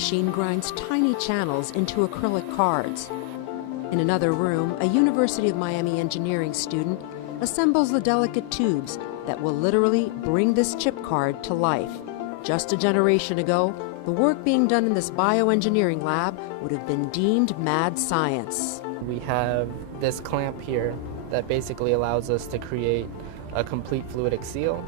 machine grinds tiny channels into acrylic cards. In another room, a University of Miami engineering student assembles the delicate tubes that will literally bring this chip card to life. Just a generation ago, the work being done in this bioengineering lab would have been deemed mad science. We have this clamp here that basically allows us to create a complete fluidic seal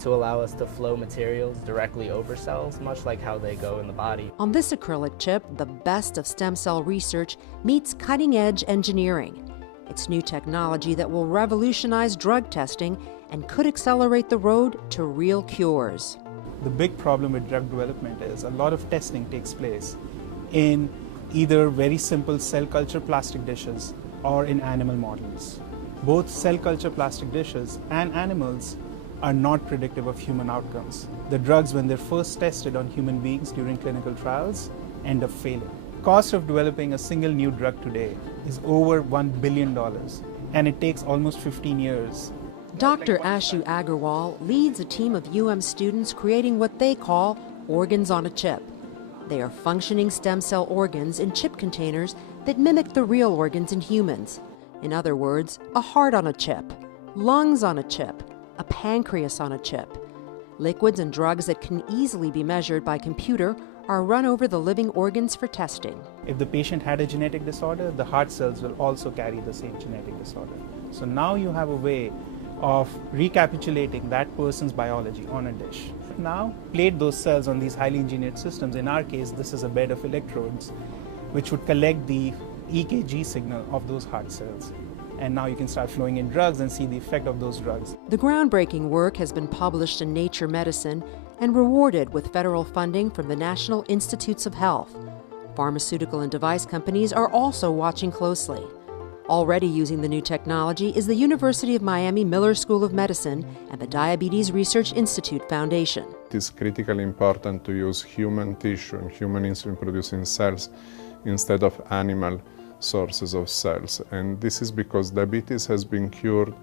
to allow us to flow materials directly over cells, much like how they go in the body. On this acrylic chip, the best of stem cell research meets cutting-edge engineering. It's new technology that will revolutionize drug testing and could accelerate the road to real cures. The big problem with drug development is a lot of testing takes place in either very simple cell culture plastic dishes or in animal models. Both cell culture plastic dishes and animals are not predictive of human outcomes. The drugs, when they're first tested on human beings during clinical trials, end up failing. Cost of developing a single new drug today is over $1 billion, and it takes almost 15 years. Dr. Agarwal leads a team of students creating what they call organs on a chip. They are functioning stem cell organs in chip containers that mimic the real organs in humans. In other words, a heart on a chip, lungs on a chip, a pancreas on a chip. Liquids and drugs that can easily be measured by computer are run over the living organs for testing. If the patient had a genetic disorder, the heart cells will also carry the same genetic disorder. So now you have a way of recapitulating that person's biology on a dish. Now, plate those cells on these highly engineered systems. In our case, this is a bed of electrodes, which would collect the EKG signal of those heart cells. And now you can start flowing in drugs and see the effect of those drugs. The groundbreaking work has been published in Nature Medicine and rewarded with federal funding from the National Institutes of Health. Pharmaceutical and device companies are also watching closely. Already using the new technology is the University of Miami Miller School of Medicine and the Diabetes Research Institute Foundation. It is critically important to use human tissue and human insulin-producing cells instead of animal sources of cells. And this is because diabetes has been cured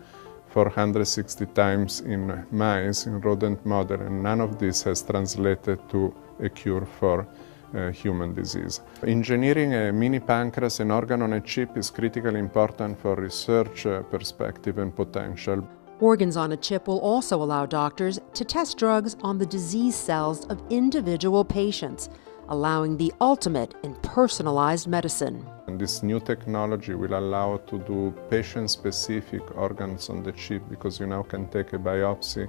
460 times in mice, in rodent model, and none of this has translated to a cure for human disease. Engineering a mini pancreas, an organ on a chip, is critically important for research perspective and potential. Organs on a chip will also allow doctors to test drugs on the disease cells of individual patients, allowing the ultimate in personalized medicine. And this new technology will allow to do patient-specific organs on the chip, because you now can take a biopsy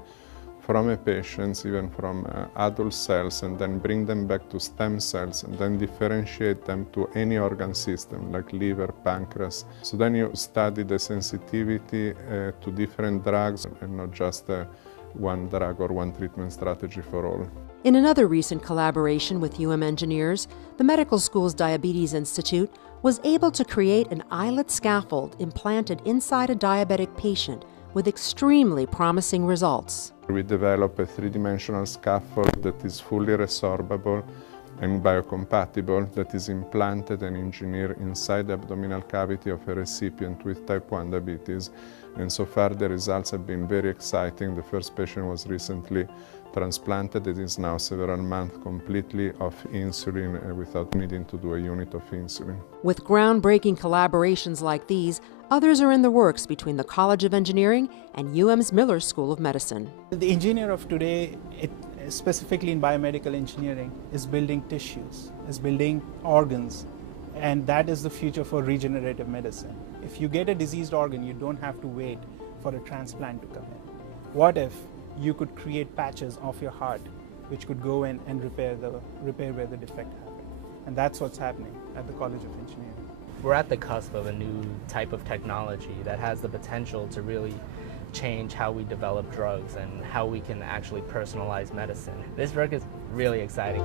from a patient, even from adult cells, and then bring them back to stem cells and then differentiate them to any organ system like liver, pancreas. So then you study the sensitivity to different drugs and not just one drug or one treatment strategy for all. In another recent collaboration with engineers, the medical school's Diabetes Institute was able to create an islet scaffold implanted inside a diabetic patient with extremely promising results. We develop a three-dimensional scaffold that is fully resorbable and biocompatible, that is implanted and engineered inside the abdominal cavity of a recipient with type 1 diabetes. And so far the results have been very exciting. The first patient was recently transplanted. It is now several months completely off insulin without needing to do a unit of insulin. With groundbreaking collaborations like these, others are in the works between the College of Engineering and UM's Miller School of Medicine. The engineer of today, specifically in biomedical engineering, is building tissues, is building organs, and that is the future for regenerative medicine. If you get a diseased organ, you don't have to wait for a transplant to come in. What if you could create patches of your heart which could go in and repair where the defect happened? And that's what's happening at the College of Engineering. We're at the cusp of a new type of technology that has the potential to really change how we develop drugs and how we can actually personalize medicine. This work is really exciting.